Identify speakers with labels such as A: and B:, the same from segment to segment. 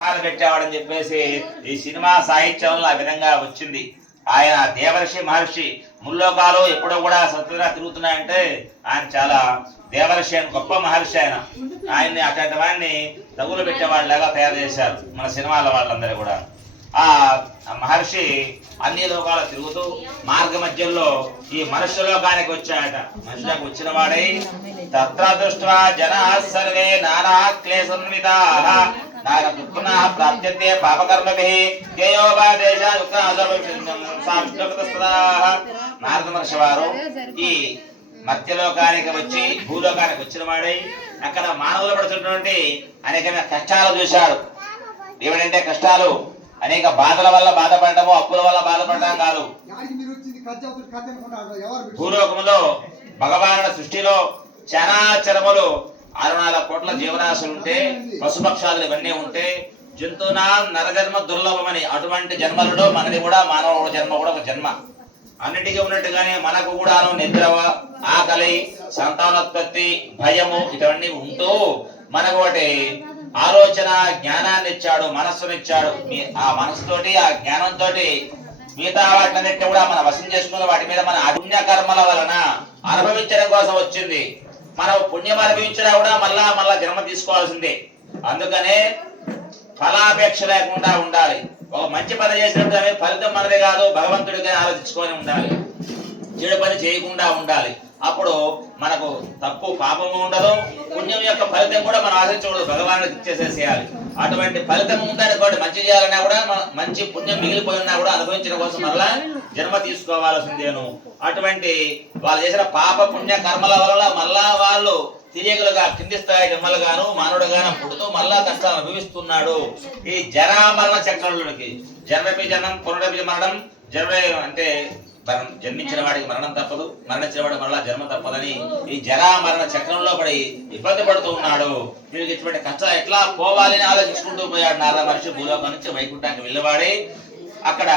A: సినిమాలు పెట్టేవాడని చెప్పేసి ఈ సినిమా సాహిత్యంలో ఆ విధంగా వచ్చింది. ఆయన దేవర్షి మహర్షి ముల్లోకాలు ఎప్పుడో కూడా స్వతంత్రంగా తిరుగుతున్నాయంటే ఆయన చాలా దేవర్షి ఆయన గొప్ప మహర్షి ఆయన. ఆయన్ని అటువంటి వాడిని తగులు పెట్టేవాళ్ళలాగా తయారు చేశారు మన సినిమాల వాళ్ళందరూ కూడా. ఆ మహర్షి అన్ని లోకాలు తిరుగుతూ మార్గ మధ్యంలో ఈ మనుష్య లోకానికి వచ్చాయట మనుషులకు వచ్చిన వాడై తత్ర దృష్ట్వా జనా సర్వే నానా క్లేశన్వితా నాన ప్రాప్యతే పాపకర్మభిః నారద మహర్షి వారు ఈ మధ్యలోకానికి వచ్చి భూలోకానికి వచ్చిన వాడై అక్కడ మానవులు పడుతున్నటువంటి అనేకమైన కష్టాలు చూశాడు. ఏమిటంటే కష్టాలు అనేక బాధల వల్ల బాధపడటము అప్పుల వల్ల బాధపడటం కాదు. భూలోకములో భగవానుడి సృష్టిలో చరాచరములు ఆరు నాలుగు కోట్ల జీవరాశులు ఉంటే పశుపక్షాలు ఇవన్నీ ఉంటే జంతువునా నరజన్మ దుర్లభమని అటువంటి జన్మలలో మనది కూడా మానవ జన్మ కూడా ఒక జన్మ. అన్నిటికీ ఉన్నట్టుగానే మనకు కూడాను నిద్ర ఆకలి సంతానోత్పత్తి భయము ఇవన్నీ ఉంటూ మనకు ఒకటి ఆలోచన జ్ఞానాన్ని ఇచ్చాడు మనస్సునిచ్చాడు. మీ- ఆ మనసుతోటి ఆ జ్ఞానంతో మిగతా వాటినన్నిటి కూడా మన వశం చేసుకున్న వాటి మీద మన పుణ్య కర్మల వలన అనుభవించడం కోసం వచ్చింది. మనం పుణ్యం అనుభవించినా కూడా మళ్ళా మళ్ళా జన్మ తీసుకోవాల్సిందే. అందుకనే ఫలాపేక్ష లేకుండా ఉండాలి. ఒక మంచి పని చేసినప్పుడు ఫలితం మనదే కాదు భగవంతుడిగా ఆలోచించుకొని ఉండాలి. చెడు పని చేయకుండా ఉండాలి. అప్పుడు మనకు తప్పు పాపము ఉండదు. పుణ్యం యొక్క ఫలితం కూడా మనం ఆశించకూడదు. భగవానుడికి ఇచ్చేసేసేయాలి. అటువంటి ఫలితం ఉందనుకోండి మంచి చేయాలన్నా కూడా మంచి పుణ్యం మిగిలిపోయినా కూడా అనుభవించడం కోసం మరలా జన్మ తీసుకోవాల్సిందేను. అటువంటి వాళ్ళు చేసిన పాప పుణ్య కర్మల వల్ల మళ్ళా వాళ్ళు తిరియగులుగా కింది స్థాయి జన్మలుగాను మానవుడుగాను పుడుతూ మళ్ళా కష్టాలు అనుభవిస్తున్నాడు. ఈ జరామరణ చక్రంలోనికి జన్మపి జనం పునరపి మరణం జన్మ అంటే జన్మించిన వాడికి మరణం తప్పదు మరణించిన వాడు మరలా జన్మ తప్పదని ఈ జరా మరణ చక్రంలో పడి ఇబ్బంది పడుతూ ఉన్నాడు. వీడికి ఇటువంటి కష్టాలు ఎట్లా పోవాలని ఆలోచించుకుంటూ పోయాడు నారా మనిషి భూలోకం నుంచి వైకుంఠానికి వెళ్ళవాడి. అక్కడ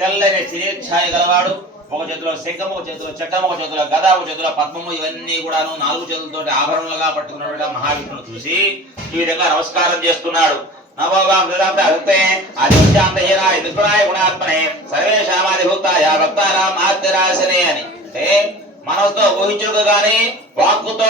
A: తెల్లని చిరేచ్ఛాయ గలవాడు ఒక చేతిలో శంఖం ఒక చేతిలో చక్రం ఒక చేతిలో గద ఒక చేతిలో పద్మము ఇవన్నీ కూడాను నాలుగు చేతులతోటి ఆభరణలుగా పట్టుకున్నట్టుగా మహావిష్ణును చూసి ఈ విధంగా నమస్కారం చేస్తున్నాడు. నమోగాం హృదయే ఆదిత్యాంతహీనాయ నిపుణాయ గుణాత్మనే సర్వేషామాదిభూతాయ భక్తారాం ఆత్మరాశనే అని అంటే మనసుతో ఊహించుకు గాని వాక్కుతో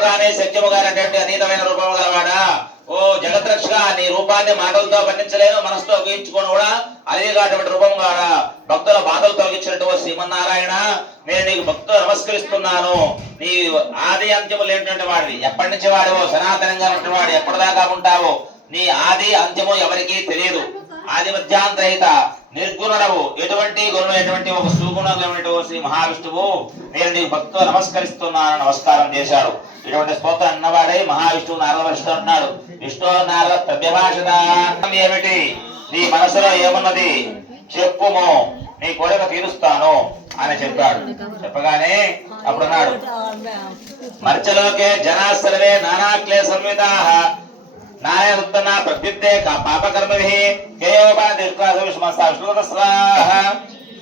A: గాని సత్యము గానటువంటి అనీతమైన రూపము గలవాడా ఓ జగద్రక్ష నీ రూపాన్ని మాటలతో వర్ణించలేను మనసుతో ఊహించుకొని కూడా అదేగాటువంటి రూపం గాడా భక్తుల బాధలు తొలగించినట్టు శ్రీమన్నారాయణ నేను నీకు భక్తులు నమస్కరిస్తున్నాను. నీ ఆది అంత్యము ఏంటంటే వాడివి. ఎప్పటి నుంచి వాడివో? సనాతనంగా ఉన్నటువంటి వాడు ఎప్పటిదాకా ఉంటావో? నీ ఆది అంత్యము ఎవరికీ తెలియదు. ఆది మధ్యాంతరహిత నిర్గుణుడవు. ఎటువంటి గుణం ఎటువంటి ఒక సుగుణుడు శ్రీ మహావిష్ణువు నేను నీకు భక్తులు నమస్కరిస్తున్నాను నమస్కారం చేశాడు. ఇటువంటి స్తోత్రం అన్నవాడే మహావిష్ణువు నారద వర్షితో అంటున్నాడు విష్ణు నారద ప్రభ్యభాషణ ఏమిటి? నీ మనసులో ఏమున్నది? చెప్పుము. నీ కోరిక తీరుస్తాను అని చెప్పాడు. చెప్పగానే అప్పుడు అన్నాడు. మర్చలోకే జనాశ్రవే నానా క్లేశ సంవితాః నారాయణ ప్రత్యుత్తే పాపకర్మభి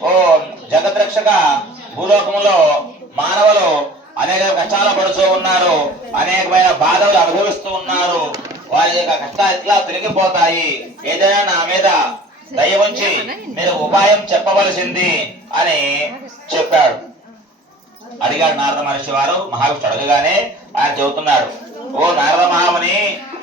A: ఓ జగద్రక్షక భూలోకములో మానవులు అనేక కష్టాలు పడుతూ ఉన్నారు అనేకమైన బాధలు అనుభవిస్తూ ఉన్నారు. వారి యొక్క కష్టాలు ఎట్లా తిరిగిపోతాయి ఏదైనా నా మీద దయ ఉంచి మీరు ఉపాయం చెప్పవలసింది అని చెప్పాడు. అడిగాడు నారద మహర్షి వారు మహావిష్ణుడు అడగగానే ఆయన చెబుతున్నాడు ఓ నారద మహాముని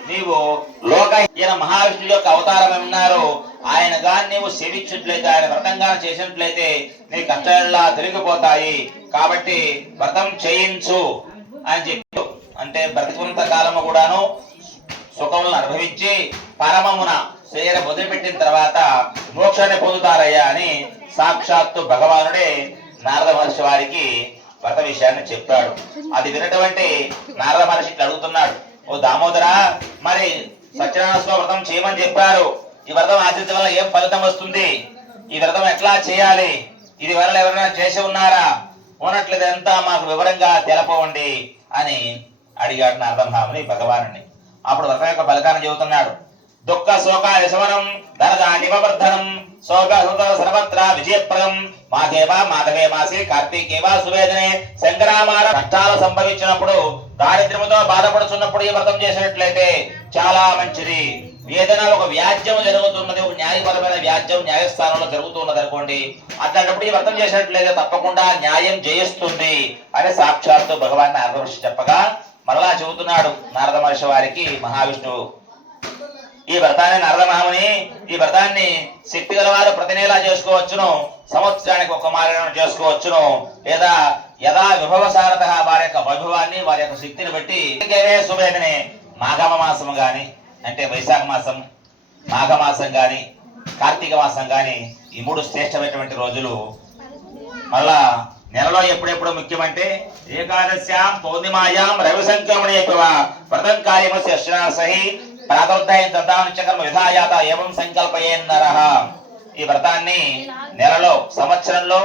A: నీవు లోక ఈయన మహావిష్ణువు యొక్క అవతారం ఉన్నారు ఆయన గాని నీవు సేవించినట్లయితే ఆయన వ్రతంగా చేసినట్లయితే నీ కష్టాలలా తిరిగిపోతాయి కాబట్టి వ్రతం చేయించు అని చెప్పి. అంటే బ్రతికున్నంత కాలము కూడాను సుఖములను అనుభవించి పరమమున శరీరం వదిలిపెట్టిన తర్వాత మోక్షాన్ని పొందుతారయ్యా అని సాక్షాత్తు భగవానుడే నారద మహర్షి వారికి వ్రత విషయాన్ని చెప్పాడు. అది వినటువంటి నారద మహర్షి అడుగుతున్నాడు. ఓ దామోదరా మరి సత్యనారాయణ స్వామి వ్రతం చేయమని చెప్పారు. ఈ వ్రతం ఆచరించడం వల్ల ఏం ఫలితం వస్తుంది? ఈ వ్రతం ఎట్లా చేయాలి? ఇది వరలు ఎవరైనా చేసి ఉన్నారా? ఉన్నట్లేదంతా మాకు వివరంగా తెలపవండి అని అడిగాడు నరసింహాముని భగవానుని అప్పుడు వ్రతం యొక్క ఫలితాన్ని చెబుతున్నాడు. దుఃఖ శోక యశవనం ధనధాన్యవర్ధనం శోక సర్వత్ర విజయప్రదం. మాఘేవా మాధవే మాసే కార్తీకేవా సువేదనే సంగ్రామాల కష్టాలు సంభవించినప్పుడు దారిద్ర్యముతో బాధపడుతున్నప్పుడు ఈ వ్రతం చేసినట్లయితే చాలా మంచిది. ఏదైనా ఒక వ్యాజ్యం జరుగుతున్నది ఒక న్యాయపరమైన వ్యాజ్యం న్యాయస్థానంలో జరుగుతున్నది అనుకోండి అట్లాంటప్పుడు ఈ వ్రతం చేసినట్లయితే తప్పకుండా న్యాయం జయిస్తుంది అని సాక్షాత్తు భగవాన్ నారదమహర్షి చెప్పగా మరలా చెబుతున్నాడు నారద మహర్షి వారికి మహావిష్ణువు. ఈ వ్రతాన్ని నరదమహాముని ఈ వ్రతాన్ని శక్తి గలవారు ప్రతి నెలా చేసుకోవచ్చును సంవత్సరానికి ఒక మారిన చేసుకోవచ్చును లేదా యథా విభవసారత వారి యొక్క వైభవాన్ని వారి యొక్క శక్తిని బట్టి ఇంకేనే మాఘమ మాసం గాని అంటే వైశాఖ మాసం మాఘమాసం గాని కార్తీక మాసం గాని ఈ మూడు శ్రేష్టమైనటువంటి రోజులు మళ్ళా నెలలో ఎప్పుడెప్పుడు ముఖ్యమంటే ఏకాదశ్యాం పౌర్ణిమాయాం రవి సంక్రమణ వ్రతం కార్యమస్య సహి ప్రాతరుద్ధాయం దత్తానుచకర్మ విధాయాత ఏవం సంకల్పయేన్నరః ఈ వ్రతాన్ని నెలలో సంవత్సరంలో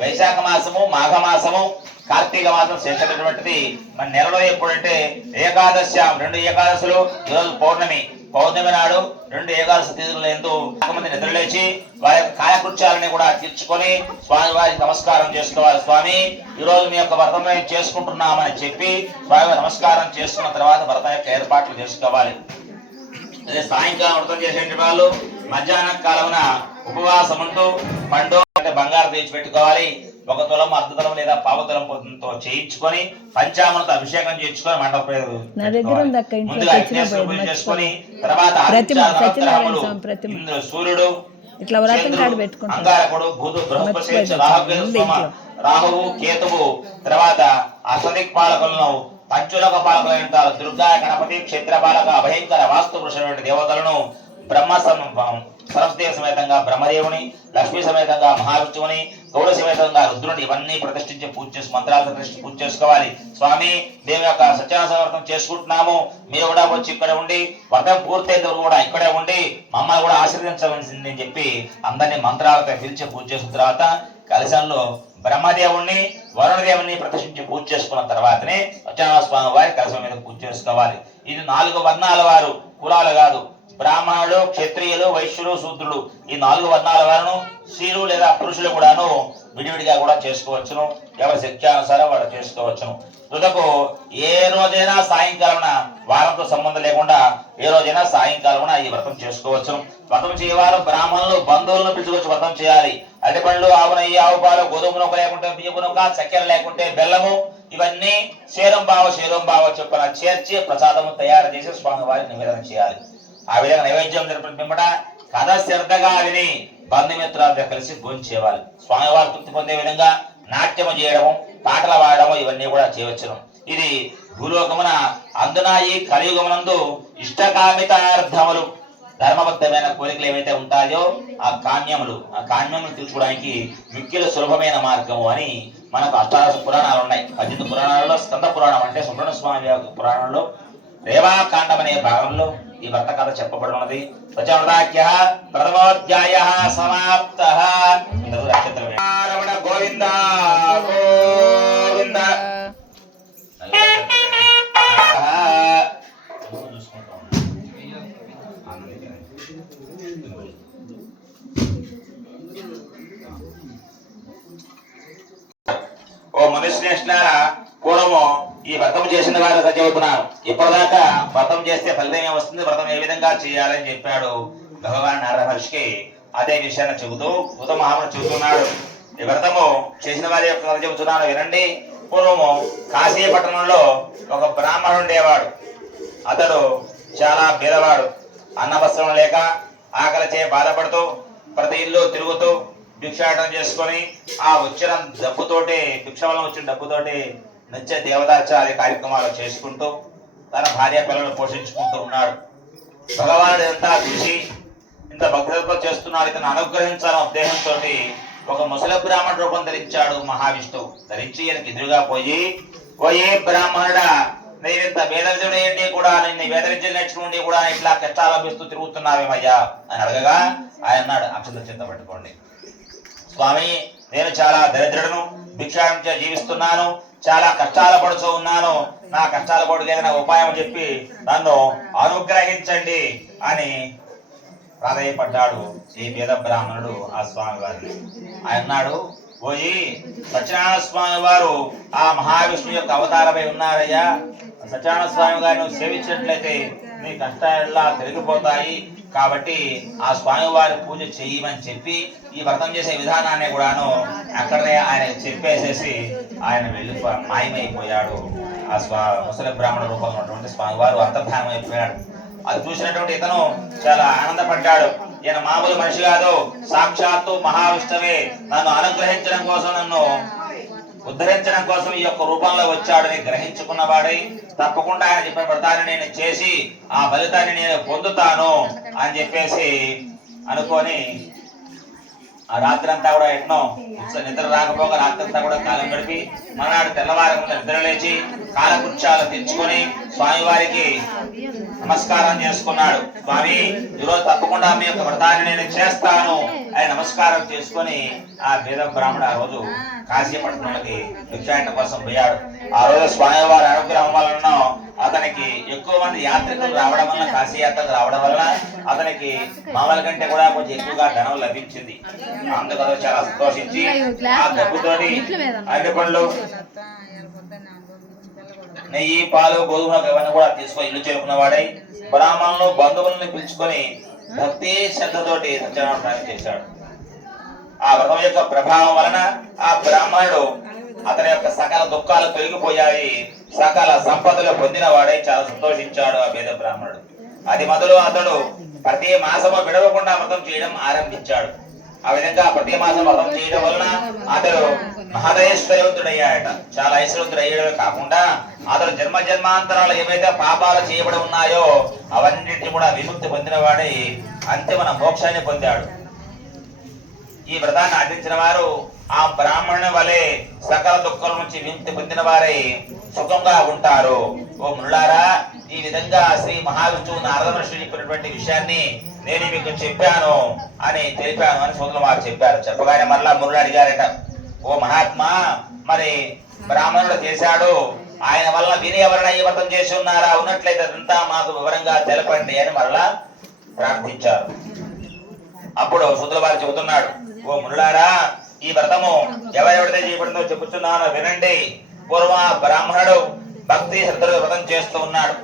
A: వైశాఖ మాసము మాఘ మాసము కార్తీక మాసం శ్రేష్టమైనటువంటిది మన నెలలో ఎప్పుడంటే ఏకాదశ్యాం రెండు ఏకాదశులు ఈరోజు పౌర్ణమి. పౌర్ణమి నాడు రెండు ఏకాదశి తిథులు ఎందు మంది నిద్రలేచి వారి యొక్క కాయకృత్యాలని కూడా తీర్చుకొని స్వామి వారికి నమస్కారం చేసుకోవాలి. స్వామి ఈ రోజు మీ యొక్క వ్రతం మేము చేసుకుంటున్నామని చెప్పి స్వామి నమస్కారం చేసుకున్న తర్వాత వ్రతం యొక్క ఏర్పాట్లు చేసుకోవాలి. అదే సాయంకాలం వ్రతం చేసేటి వాళ్ళు మధ్యాహ్నం కాలమున ఉపవాసం ఉంటూ పండు అంటే బంగారు తెచ్చి పెట్టుకోవాలి. ఒక తులం అర్ధ తులం లేదా పావు తులం పొద్దుతో చేయించుకొని పంచామృత అభిషేకం చేయించుకొని మండప ముందుగా పూజ. చేసుకొని తర్వాత సూర్యుడు
B: ఇట్లా వ్రతం
A: చంద్రుడు,
B: కాడ పెట్టుకుంటాం
A: అంగారకుడు బుధు బృహస్పతి. రాహువు కేతువు తర్వాత అసదిక్ పాలకులను పంచులోక పాలకులు అంటారు దుర్గా గణపతి క్షేత్ర పాలక అభయంకర వాస్తు పురుషులైన దేవతలను బ్రహ్మ సం- సరస్వతి సమేతంగా బ్రహ్మదేవుని లక్ష్మీ సమేతంగా మహావిష్ణువుని గౌడ సమేతంగా రుద్రుని ఇవన్నీ ప్రతిష్ఠించి పూజ చేసి మంత్రాలు ప్రతిష్ఠ పూజ చేసుకోవాలి. స్వామి మేము యొక్క సత్యాన వ్రతం చేసుకుంటున్నాము. మీరు కూడా వచ్చి ఇక్కడ ఉండి వ్రతం పూర్తయిన కూడా ఇక్కడే ఉండి మమ్మల్ని కూడా ఆశీర్వదించవలసింది అని చెప్పి అందరినీ మంత్రాలతో పిలిచి పూజ చేసిన తర్వాత కలశంలో బ్రహ్మదేవుణ్ణి వరుణదేవుని ప్రదర్శించి పూజ చేసుకున్న తర్వాతనే సత్యనారాయణ స్వామి వారి కలశం మీద పూజ చేసుకోవాలి. ఇది నాలుగు వర్ణాల వారు. కులాలు కాదు. బ్రాహ్మణులు క్షత్రియులు వైశ్యులు శూద్రులు ఈ నాలుగు వర్ణాల వారును స్త్రీలు లేదా పురుషులు కూడాను విడివిడిగా కూడా చేసుకోవచ్చును. ఎవరి శక్త్యానుసారం వారు చేసుకోవచ్చును. తుదకు ఏ రోజైనా సాయంకాలమున వారంతో సంబంధం లేకుండా ఏ రోజైనా సాయంకాలమున ఈ వ్రతం చేసుకోవచ్చును. వ్రతం చేయవారు బ్రాహ్మణులు బంధువులను పిలుచుకొచ్చి వ్రతం చేయాలి. అరటి పండ్లు ఆవు నెయ్యి ఆవు పాలు గోధుమ నూక లేకుంటే బియ్యపు నూక చక్కెర లేకుంటే బెల్లము ఇవన్నీ శేరం బావ శేరం బావ చొప్పున చేర్చి ప్రసాదము తయారు చేసి స్వామివారి నివేదన చేయాలి. ఆ విధంగా నైవేద్యం జరిపిన పిమ్మట కథ శ్రద్ధగా విని బంధుమిత్రులతో కలిసి భోంచేయాలి స్వామివారు తృప్తి పొందే విధంగా నాట్యము చేయడము పాటలు పాడడము ఇవన్నీ కూడా చేయవచ్చును. ఇది భూలోకమున అందున ఈ కలియుగమునందు ఇష్టకామితార్థములు ధర్మబద్ధమైన కోరికలు ఏవైతే ఉంటాయో ఆ కామ్యములు ఆ కామ్యములు తీర్చుకోవడానికి మిక్కిల సులభమైన మార్గము అని మనకు అష్టాదశ పురాణాలు ఉన్నాయి. పద్దెనిమిది పురాణాలలో స్కంద పురాణం అంటే సుబ్రహ్మణ్య స్వామి పురాణంలో రేవాకాండం అనే భాగంలో ఈ వ్రత కథ చెప్పబడి ఉన్నది. ప్రచవదాఖ్య ప్రథమోధ్యాయ సమాప్త. రమణ గోవింద. గోవింద. ఓ మనుష్యులారా పూర్వము ఈ వ్రతం చేసిన వారు చెబుతున్నాను ఇప్పటిదాకా వ్రతం చేస్తే ఫలితం ఏమొస్తుంది వ్రతం ఏ విధంగా చేయాలని చెప్పాడు భగవాన్ నారద అదే విషయాన్ని చెబుతూ ఉత మహాముడు చెబుతున్నాడు. ఈ వ్రతము చేసిన వారి యొక్క కథ చెబుతున్నాను వినండి. పూర్వము కాశీ పట్టణంలో ఒక బ్రాహ్మణుడు ఉండేవాడు. అతడు చాలా బీదవాడు. అన్నవస్త్రం లేక ఆకలిచే బాధపడుతూ ప్రతి ఇల్లు తిరుగుతూ భిక్షాటం చేసుకొని ఆ వచ్చిన డబ్బుతోటి భిక్ష వలన వచ్చిన డబ్బుతోటి నిత్య దేవతాచార్య కార్యక్రమాలు చేసుకుంటూ తన భార్య పిల్లలను పోషించుకుంటూ ఉన్నాడు భగవానుడు ఎంత చూసి ఇంత భక్తులతో చేస్తున్నాడు ఇతను అనుగ్రహించాలనే ఉద్దేశంతో ఒక ముసలి బ్రాహ్మణ రూపం ధరించాడు మహావిష్ణువు. ధరించి ఈయనకి ఎదురుగా పోయి ఏ బ్రాహ్మణుడా నేనింత ఇంత కూడా నిన్ను వేద నేర్చుకుండి కూడా ఇట్లా కష్టాలు తిరుగుతున్నావేమయ్యా? అని అడగగా ఆయన అన్నాడు అక్షత చింత పట్టుకోండి. స్వామి నేను చాలా దరిద్రుడను భిక్షాంచ జీవిస్తున్నాను చాలా కష్టాల పడుతూ ఉన్నాను నా కష్టాల పడుకు ఏదైనా ఉపాయం చెప్పి నన్ను అనుగ్రహించండి అని ప్రాధాయపడ్డాడు ఈ పేద బ్రాహ్మణుడు ఆ స్వామి వారిని అన్నాడు పోయి సత్యనారాయణ స్వామి వారు ఆ మహావిష్ణువు యొక్క అవతారమై ఉన్నారయ్యా. సత్యనారాయణ స్వామి గారిని సేవించినట్లయితే నీ కష్టాలలా తిరిగిపోతాయి కాబట్టి ఆ స్వామివారి పూజ చేయమని చెప్పి ఈ వ్రతం చేసే విధానాన్ని కూడాను అక్కడనే ఆయన చెప్పేసేసి ఆయన వెళ్ళి మాయమైపోయాడు. ఆ స్వా ముసలి బ్రాహ్మణ రూపంలో ఉన్నటువంటి స్వామివారు అంతర్ధానం అయిపోయాడు అది చూసినటువంటి ఇతను చాలా ఆనందపడ్డాడు. ఈయన మామూలు మనిషి కాదు. సాక్షాత్తు మహావిష్ణువే. నన్ను అనుగ్రహించడం కోసం నన్ను ఉద్ధరించడం కోసం ఈ యొక్క రూపంలో వచ్చాడని గ్రహించుకున్నవాడై తప్పకుండా ఆయన చెప్పిన వ్రతాన్ని నేను చేసి ఆ ఫలితాన్ని నేను పొందుతాను అని చెప్పేసి అనుకొని ఆ రాత్రి అంతా కూడా ఎట్నో నిద్ర రాకపోగా రాత్రి అంతా కూడా కాలం గడిపి మనాడు తెల్లవారు నిద్ర లేచి కాలకృత్యాలు తెచ్చుకొని స్వామివారికి నమస్కారం చేసుకున్నాడు. స్వామి ఈరోజు తప్పకుండా మీ యొక్క వ్రతాన్ని నేను చేస్తాను. అని నమస్కారం చేసుకొని ఆ వేద బ్రాహ్మణ ఆ రోజు కాశీపట్నంలోకి భిక్షాటన కోసం పోయాడు. ఆ రోజు స్వామివారి అనుగ్రహం వలన అతనికి ఎక్కువ మంది యాత్రికులు రావడం వలన కాశీయాత్రకు రావడం వలన అతనికి మామూలు కంటే కూడా కొంచెం ఎక్కువగా ధనం లభించింది. అందుకు చాలా సంతోషించి ఆ డబ్బుతోటి అరటి పండ్లు నెయ్యి పాలు గోధుమ ఇవన్నీ కూడా తీసుకొని ఇల్లు చేరుకున్న వాడై బ్రాహ్మణులు బంధువులను పిలుచుకొని భక్తి శ్రద్ధతోటి సత్యనారాయణ చేశాడు. ఆ వ్రతం యొక్క ప్రభావం వలన ఆ బ్రాహ్మణుడు అతని యొక్క సకల దుఃఖాలు తొలగిపోయాయి. సకల సంపదలు పొందిన వాడై చాలా సంతోషించాడు ఆ పేద బ్రాహ్మణుడు. అది మొదలు అతడు ప్రతి మాసము విడవకుండా వ్రతం చేయడం ఆరంభించాడు. ఆ విధంగా పట్టిమాసం వ్రతం చేయడం వలన అతడు మహదైశ్వర్యవంతుడయ్యాడట చాలా ఐశ్వర్యవంతుడు అయ్యడమే కాకుండా అతడు జన్మ జన్మాంతరాలు ఏవైతే పాపాలు చేయబడి ఉన్నాయో అవన్నిటిని కూడా విముక్తి పొందిన వాడై అంతిమ మోక్షాన్ని పొందాడు. ఈ వ్రతాన్ని ఆచరించిన వారు ఆ బ్రాహ్మణుని వలె సకల దుఃఖం నుంచి వింతి పొందిన వారై సుఖంగా ఉంటారు. ఓ ముళ్ళారా ఈ విధంగా శ్రీ మహావిష్ణువు నారద మహర్షి చెప్పినటువంటి విషయాన్ని నేను మీకు చెప్పాను అని తెలిపాను అని సోదరులు మాకు చెప్పారు. చెప్పగానే మరలా మురళి అడిగారట ఓ మహాత్మా మరి బ్రాహ్మణుడు చేశాడు. ఆయన వల్ల విని ఎవరైనా ఈ వ్రతం చేసి ఉన్నారా? ఉన్నట్లయితే అదంతా మాకు వివరంగా తెలపండి అని మరలా ప్రార్థించారు. అప్పుడు శుద్ధుల వారు చెబుతున్నాడు ఓ మురళారా ఈ వ్రతము ఎవరెవడితే చేయబడిందో చెబుతున్నాను వినండి. పూర్వ బ్రాహ్మణుడు భక్తి శ్రద్ధలు వ్రతం చేస్తూ ఉన్నాడు.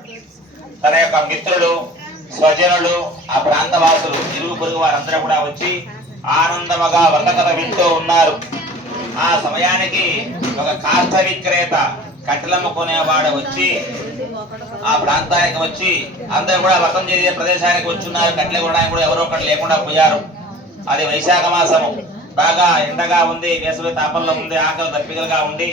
A: తన యొక్క మిత్రులు స్వజనులు ఆ ప్రాంతవాసులు ఇరుగు పొరుగు వారందరూ కూడా వచ్చి ఆనందముగా వ్రత కథ వింటూ ఉన్నారు. ఆ సమయానికి ఒక కాస్త విక్రేత కట్టెలమ్ముకునేవాడు వచ్చి ఆ ప్రాంతానికి వచ్చి అందరూ కూడా వ్రతం చేసే ప్రదేశానికి వచ్చున్నారు. కట్టెలు కొనడానికి కూడా ఎవరో ఒకటి లేకుండా పోయారు. అది వైశాఖ మాసము. బాగా ఎండగా ఉంది వేసవి తాపంలో ఉంది ఆకలి దప్పికలుగా ఉండి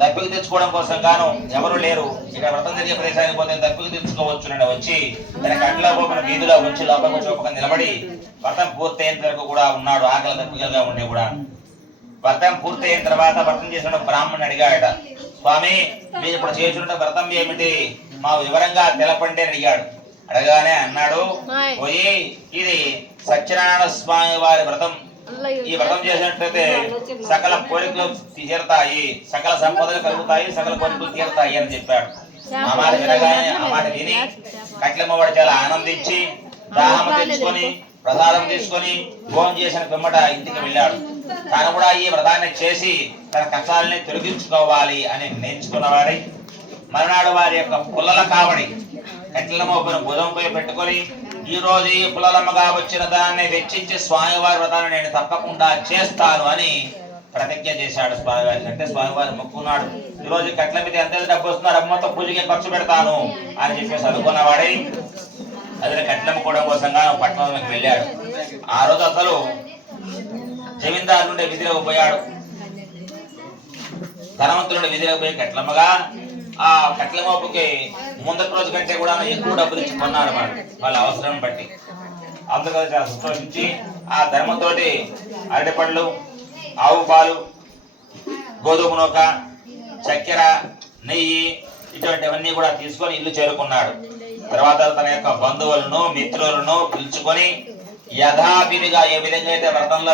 A: దప్పిక తెచ్చుకోవడం కోసం గాను ఎవరు లేరు. ఇక్కడ వ్రతం జరిగే ప్రదేశానికి పోతే దప్పిక తెచ్చుకోవచ్చు నేను వచ్చి తన కట్టెలో పోపిన వీధిలో ఉంచి లోపలికి ఒక నిలబడి వ్రతం పూర్తయిన వరకు కూడా ఉన్నాడు ఆకలి దప్పికలుగా ఉండి కూడా. వ్రతం పూర్తయిన తర్వాత వ్రతం చేసిన బ్రాహ్మణుని అడిగాడట స్వామి మీరు ఇప్పుడు చేస్తున్న వ్రతం ఏమిటి? మా వివరంగా తెలపండి అని అడిగాడు. అడగానే అన్నాడు పోయి ఇది సత్యనారాయణ స్వామి వారి వ్రతం. ఈ వ్రతం చేసినట్లయితే సకల కోరికలు తీరుతాయి సకల సంపదలు కలుగుతాయి సకల కోరికలు తీరుతాయి అని చెప్పాడు. ఆ మాట వినగానే ఆ మాట విని కట్లమ్మవాడు చాలా ఆనందించి దాహం తెచ్చుకొని ప్రసాదం తీసుకొని భోజనం చేసిన పిమ్మట ఇంటికి వెళ్ళాడు. తాను కూడా ఈ వ్రతాన్ని చేసి తన కష్టాలని తొలగించుకోవాలి అని నిర్ణయించుకున్నవాడై మరునాడు వారి యొక్క పుల్లల కావడి కట్లమ్మ భుజంపై పెట్టుకొని ఈ రోజు ఈ పులలమ్మగా వచ్చిన దాన్ని వెచ్చించి స్వామివారి వ్రతాన్ని నేను తప్పకుండా చేస్తాను అని ప్రతిజ్ఞ చేశాడు స్వామివారి అంటే స్వామివారి మొక్కున్నాడు ఈ రోజు కట్ల మీద ఎంత డబ్బు వస్తున్నారు అమ్మతో పూజకి ఖర్చు పెడతాను అని చెప్పేసి అనుకున్నవాడే అదే కట్లమ్మ కూడా కోసంగా పట్టణంలోకి వెళ్ళాడు. ఆ రోజు అసలు జమీందారు నుండి విధిలోకి పోయాడు. ధనవంతుడు విధిలోకి పోయి కట్లమ్మగా ఆ కట్ల మోపుకి ముందటి రోజు కంటే కూడా ఎక్కువ డబ్బులు ఇచ్చి కొన్నారు వాళ్ళ అవసరం బట్టి. అందుకని చాలా సంతోషించి ఆ ధర్మంతోటి అరటిపండ్లు ఆవు పాలు గోధుమ నూక చక్కెర నెయ్యి ఇటువంటివన్నీ కూడా తీసుకొని ఇల్లు చేరుకున్నాడు. తర్వాత తన యొక్క బంధువులను మిత్రులను పిలుచుకొని యథావిధిగా ఏ విధంగా అయితే వ్రతంలో